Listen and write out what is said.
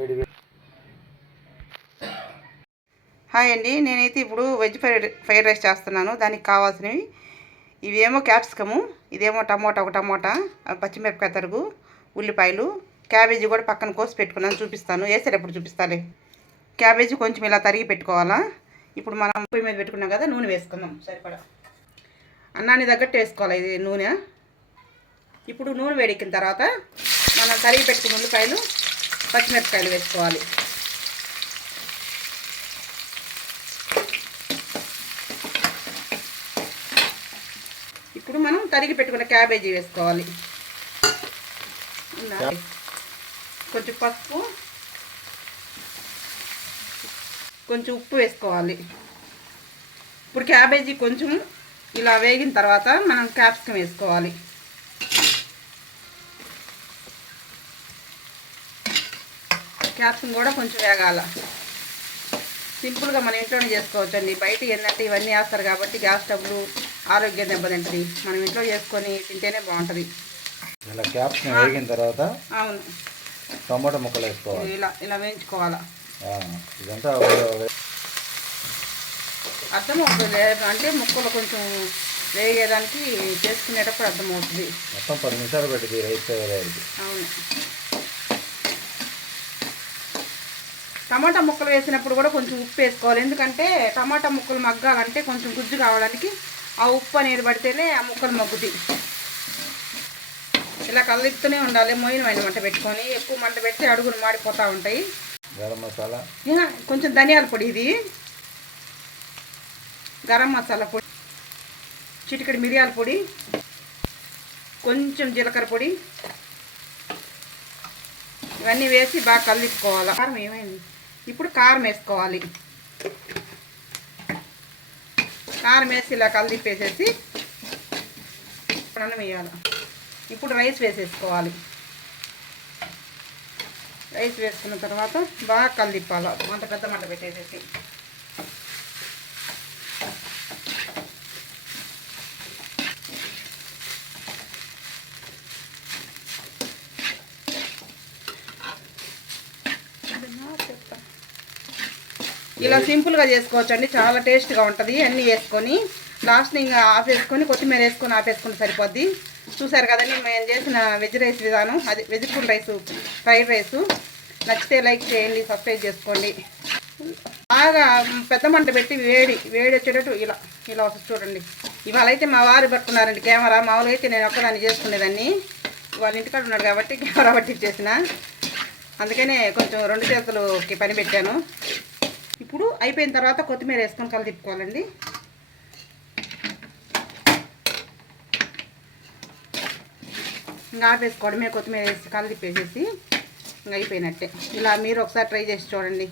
ఏడు హాయ్ అండి నేనైతే ఇప్పుడు వెజ్ ఫ్రైడ్ ఫ్రైడ్ రైస్ చేస్తున్నాను. దానికి కావాల్సినవి ఇవేమో క్యాప్సికము ఇదేమో టమోటా ఒక టమోటా పచ్చిమిరపకాయ తరుగు ఉల్లిపాయలు క్యాబేజీ కూడా పక్కన కోసి పెట్టుకున్నాను చూపిస్తాను. వేసేటప్పుడు చూపిస్తాలే. క్యాబేజీ కొంచెం ఇలా తరిగి పెట్టుకోవాలా? ఇప్పుడు మనం పొయ్యి మీద పెట్టుకున్నాం కదా నూనె వేసుకుందాం సరిపడా. అన్నాన్ని తగ్గట్టు వేసుకోవాలి ఇది నూనె? ఇప్పుడు నూనె వేడెక్కిన తర్వాత మనం తరిగి పెట్టుకున్న ఉల్లిపాయలు పచ్చిమిరపకాయలు వేసుకోవాలి. ఇప్పుడు మనం తరిగి పెట్టుకున్న క్యాబేజీ వేసుకోవాలి. కొంచెం పసుపు కొంచెం ఉప్పు వేసుకోవాలి. ఇప్పుడు క్యాబేజీ కొంచెం ఇలా వేగిన తర్వాత మనం క్యాప్సికం వేసుకోవాలి. క్యాప్సికం కూడా కొంచెం వేగాల. సింపుల్గా మన ఇంట్లోనే చేసుకోవచ్చు అండి బయట ఏంటంటే ఇవన్నీ వేస్తారు కాబట్టి గ్యాస్ స్టవ్లు ఆరోగ్యం దెబ్బతింటుంది మనం ఇంట్లో చేసుకొని తింటేనే బాగుంటుంది. ఇలా క్యాప్సికం వేగిన తర్వాత అవును. టమాటా ముక్కలు వేసుకోవాలి. ఇలా ఇలా వేయించుకోవాలా. ఇదంతా అర్థమవుతుంది. అంటే ముక్కలు కొంచెం వేగేదానికి చేసుకునేటప్పుడు అర్థమవుతుంది. మొత్తం పది నిమిషాలు పెట్టింది రైస్ అవును. టమాటా ముక్కలు వేసినప్పుడు కూడా కొంచెం ఉప్పు వేసుకోవాలి. ఎందుకంటే టమాటా ముక్కలు మగ్గాలంటే కొంచెం గుజ్జు కావడానికి ఆ ఉప్పు అనేది పడితేనే ఆ ముక్కలు మగ్గుతాయి. ఇలా కలుపుతూనే ఉండాలి. మోయినమైన మంట పెట్టుకొని ఎక్కువ మంట పెడితే అడుగులు మాడిపోతూ ఉంటాయి. గరం మసాలా. కొంచెం ధనియాల పొడి ఇది. గరం మసాలా పొడి చిటికెడు మిరియాల పొడి కొంచెం జీలకర్ర పొడి. ఇవన్నీ వేసి బాగా కలిపుకోవాలి. కారం ఏమైంది? ఇప్పుడు కారం వేసుకోవాలి. కారం వేసి ఇలా కలిపేసేసి ఇప్పుడు అన్నం వేయాలి. ఇప్పుడు రైస్ వేసేసుకోవాలి. రైస్ వేసుకున్న తర్వాత బాగా కలిపాలి మంట పెద్ద మంట పెట్టేసేసి. ఇలా సింపుల్గా చేసుకోవచ్చు అండి చాలా టేస్ట్గా ఉంటుంది. అన్నీ వేసుకొని లాస్ట్ ఇంకా ఆపేసుకొని కొత్తిమీర వేసుకొని ఆపేసుకొని సరిపోద్ది. చూసారు కదండి మేము చేసిన వెజ్ రైస్ విధానం. అది వెజిటబుల్ రైస్ ఫ్రైడ్ రైస్. నచ్చితే లైక్ చేయండి సబ్స్క్రైబ్ చేసుకోండి. బాగా పెద్ద మంట పెట్టి వేడి వేడి వచ్చేటట్టు ఇలా ఇలా వస్తుంది చూడండి. ఇవాళ అయితే మా వారు పెట్టుకున్నారండి కెమెరా. మామూలుగా అయితే నేను ఒక్కదాన్ని చేసుకునేదాన్ని. వాళ్ళ ఇంటికాడ ఉన్నాడు కాబట్టి కెమెరా పట్టించేసిన అందుకనే కొంచెం రెండు చేతులకి పని పెట్టాను. ఇప్పుడు అయిపోయిన తర్వాత కొత్తిమీర వేసుకొని కలు తిప్పుకోవాలండి. ఇంకా ఆపేసుకోవడమే కొత్తిమీర వేసి కలు తిప్పేసేసి ఇంకా అయిపోయినట్టే. ఇలా మీరు ఒకసారి ట్రై చేసి చూడండి.